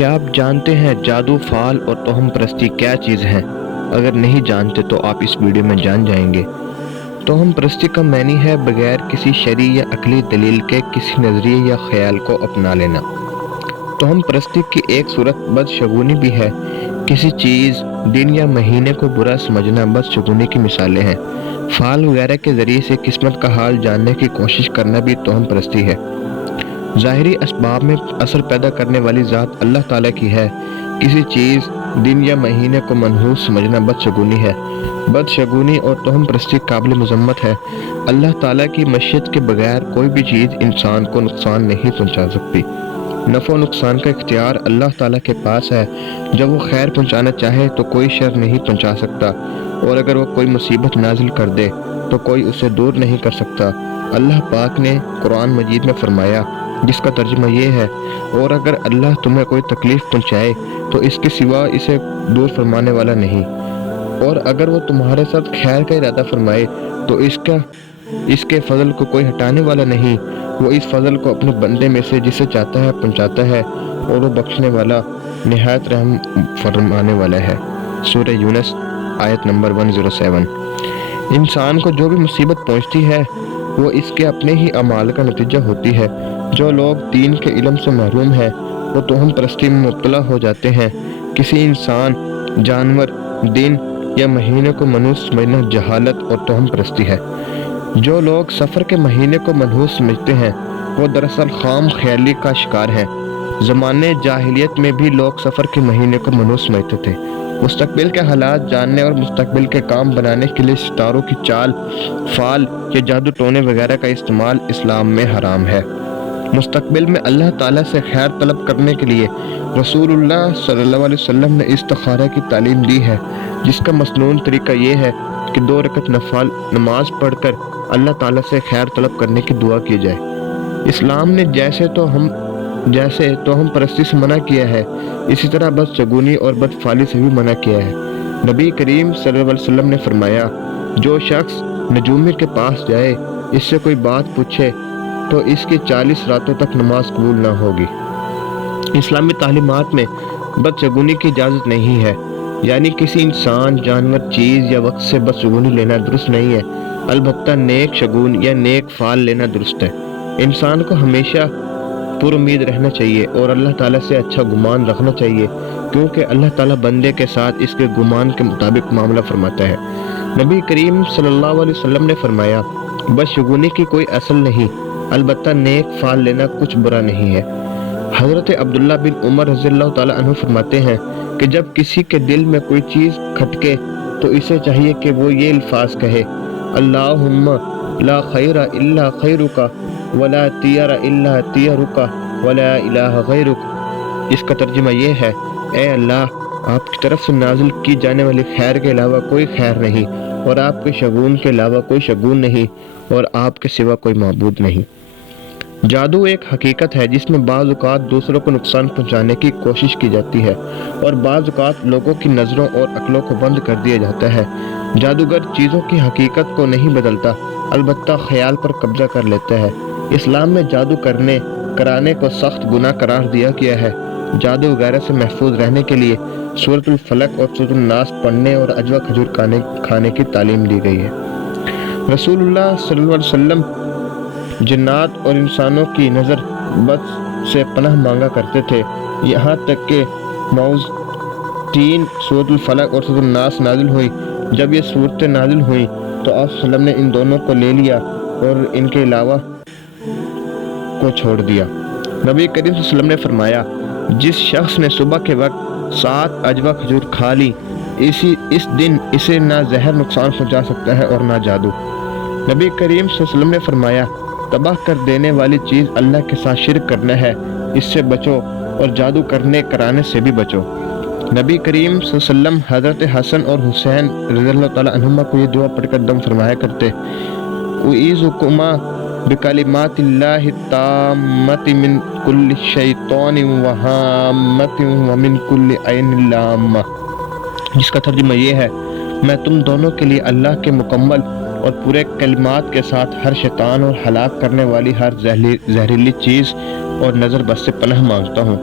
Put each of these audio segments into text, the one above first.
کیا آپ جانتے ہیں جادو، فال اور توہم پرستی کیا چیز ہیں؟ اگر نہیں جانتے تو آپ اس ویڈیو میں جان جائیں گے۔ توہم پرستی کا معنی ہے بغیر کسی شرعی یا عقلی دلیل کے کسی نظریے یا خیال کو اپنا لینا۔ توہم پرستی کی ایک صورت بدشگونی بھی ہے۔ کسی چیز، دن یا مہینے کو برا سمجھنا بدشگونی کی مثالیں ہیں۔ فال وغیرہ کے ذریعے سے قسمت کا حال جاننے کی کوشش کرنا بھی توہم پرستی ہے۔ ظاہری اسباب میں اثر پیدا کرنے والی ذات اللہ تعالیٰ کی ہے۔ کسی چیز، دن یا مہینے کو منحوس سمجھنا بدشگونی ہے۔ بدشگونی اور توہم پرستی قابل مذمت ہے۔ اللہ تعالیٰ کی مشیت کے بغیر کوئی بھی چیز انسان کو نقصان نہیں پہنچا سکتی۔ نفع و نقصان کا اختیار اللہ تعالیٰ کے پاس ہے۔ جب وہ خیر پہنچانا چاہے تو کوئی شر نہیں پہنچا سکتا، اور اگر وہ کوئی مصیبت نازل کر دے تو کوئی اسے دور نہیں کر سکتا۔ اللہ پاک نے قرآن مجید میں فرمایا، جس کا ترجمہ یہ ہے، اور اگر اللہ تمہیں کوئی تکلیف پہنچائے تو اس کے سوا اسے دور فرمانے والا نہیں، اور اگر وہ تمہارے ساتھ خیر کا ارادہ فرمائے تو اس کے فضل کو کوئی ہٹانے والا نہیں۔ وہ اس فضل کو اپنے بندے میں سے جسے چاہتا ہے پہنچاتا ہے، اور وہ بخشنے والا نہایت رحم فرمانے والا ہے۔ سورہ یونس آیت نمبر 107۔ انسان کو جو بھی مصیبت پہنچتی ہے وہ اس کے اپنے ہی اعمال کا نتیجہ ہوتی ہے۔ جو لوگ دین کے علم سے محروم ہیں وہ توہم پرستی میں مبتلا ہو جاتے ہیں۔ کسی انسان، جانور، دن یا مہینے کو منحوس سمجھنا جہالت اور توہم پرستی ہے۔ جو لوگ سفر کے مہینے کو منحوس سمجھتے ہیں وہ دراصل خام خیالی کا شکار ہیں۔ زمانے جاہلیت میں بھی لوگ سفر کے مہینے کو منحوس سمجھتے تھے۔ مستقبل کے حالات جاننے اور مستقبل کے کام بنانے کے لیے ستاروں کی چال، فال یا جادو ٹونے وغیرہ کا استعمال اسلام میں حرام ہے۔ مستقبل میں اللہ تعالیٰ سے خیر طلب کرنے کے لیے رسول اللہ صلی اللہ علیہ وسلم نے استخارہ کی تعلیم دی ہے، جس کا مسنون طریقہ یہ ہے کہ 2 رکعت نفل نماز پڑھ کر اللہ تعالیٰ سے خیر طلب کرنے کی دعا کی جائے۔ اسلام نے جیسے توہم پرستی سے منع کیا ہے، اسی طرح بدشگونی اور بدفعلی سے بھی منع کیا ہے۔ نبی کریم صلی اللہ علیہ وسلم نے فرمایا، جو شخص نجومی کے پاس جائے، اس سے کوئی بات پوچھے تو اس کی 40 راتوں تک نماز قبول نہ ہوگی۔ اسلامی تعلیمات میں بدشگونی کی اجازت نہیں ہے، یعنی کسی انسان، جانور، چیز یا وقت سے بدشگونی لینا درست نہیں ہے۔ البتہ نیک شگون یا نیک فال لینا درست ہے۔ انسان کو ہمیشہ پر امید رہنا چاہیے اور اللہ تعالیٰ سے اچھا گمان رکھنا چاہیے، کیونکہ اللہ تعالیٰ بندے کے ساتھ اس کے گمان کے مطابق معاملہ فرماتا ہے۔ نبی کریم صلی اللہ علیہ وسلم نے فرمایا، بدشگونی کی کوئی اصل نہیں، البتہ نیک فال لینا کچھ برا نہیں ہے۔ حضرت عبداللہ بن عمر رضی اللہ تعالیٰ عنہ فرماتے ہیں کہ جب کسی کے دل میں کوئی چیز کھٹکے تو اسے چاہیے کہ وہ یہ الفاظ کہے، اللہم لا خیر الا خیرک ولا طیر الا طیرک ولا الہ غیرک۔ اس کا ترجمہ یہ ہے، اے اللہ، آپ کی طرف سے نازل کی جانے والی خیر کے علاوہ کوئی خیر نہیں، اور آپ کے شگون کے علاوہ کوئی شگون نہیں، اور آپ کے سوا کوئی معبود نہیں۔ جادو ایک حقیقت ہے جس میں بعض اوقات دوسروں کو نقصان پہنچانے کی کوشش کی جاتی ہے، اور بعض اوقات لوگوں کی نظروں اور عقلوں کو بند کر دیا جاتا ہے۔ جادوگر چیزوں کی حقیقت کو نہیں بدلتا، البتہ خیال پر قبضہ کر لیتا ہے۔ اسلام میں جادو کرانے کو سخت گناہ قرار دیا گیا ہے۔ جادو وغیرہ سے محفوظ رہنے کے لیے سورۃ الفلق اور سورۃ الناس پڑھنے اور عجوہ کھجور کھانے کی تعلیم دی گئی ہے۔ رسول اللہ صلی اللہ علیہ وسلم جنات اور انسانوں کی نظر بد سے پناہ مانگا کرتے تھے، یہاں تک کہ موعظ 3 سورۃ الفلق اور سورۃ الناس نازل ہوئی۔ جب یہ صورتیں نازل ہوئیں تو آپ صلی اللہ علیہ وسلم نے ان دونوں کو لے لیا اور ان کے علاوہ کو چھوڑ دیا۔ نبی کریم صلی اللہ علیہ وسلم نے فرمایا، جس شخص نے صبح کے وقت 7 عجوہ کھجور کھا لی، اس دن اسے نہ زہر نقصان پہنچا سکتا ہے اور نہ جادو۔ نبی کریم صلی اللہ علیہ وسلم نے فرمایا، تباہ کر دینے والی چیز اللہ کے ساتھ شرک کرنا ہے، اس سے بچو، اور جادو کرانے سے بھی بچو۔ نبی کریم صلی اللہ علیہ وسلم حضرت حسن اور حسین رضی اللہ تعالیٰ عنہما کو یہ دعا پڑھ کر دم فرمایا کرتے، اعوذکما بکلمات اللہ التامۃ من کل شیطان وہامۃ ومن کل عین لامہ، جس کا ترجمہ یہ ہے، میں تم دونوں کے لیے اللہ کے مکمل اور پورے کلمات کے ساتھ ہر شیطان اور ہلاک کرنے والی ہر زہریلی چیز اور نظر بد سے پناہ مانگتا ہوں۔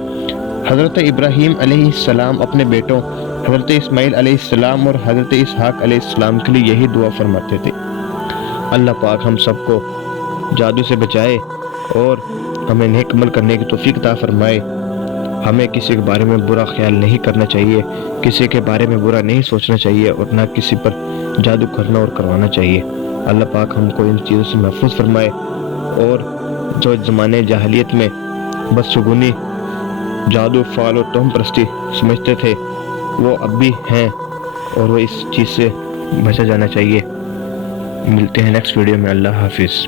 حضرت ابراہیم علیہ السلام اپنے بیٹوں حضرت اسماعیل علیہ السلام اور حضرت اسحاق علیہ السلام کے لیے یہی دعا فرماتے تھے۔ اللہ پاک ہم سب کو جادو سے بچائے اور ہمیں نیک عمل کرنے کی توفیق عطا فرمائے۔ ہمیں کسی کے بارے میں برا خیال نہیں کرنا چاہیے، کسی کے بارے میں برا نہیں سوچنا چاہیے اور نہ کسی پر جادو کرنا اور کروانا چاہیے۔ اللہ پاک ہم کو ان چیزوں سے محفوظ فرمائے، اور جو زمانے جاہلیت میں بدشگونی، جادو، فال اور توہم پرستی سمجھتے تھے وہ اب بھی ہیں، اور وہ اس چیز سے بچا جانا چاہیے۔ ملتے ہیں نیکسٹ ویڈیو میں۔ اللہ حافظ۔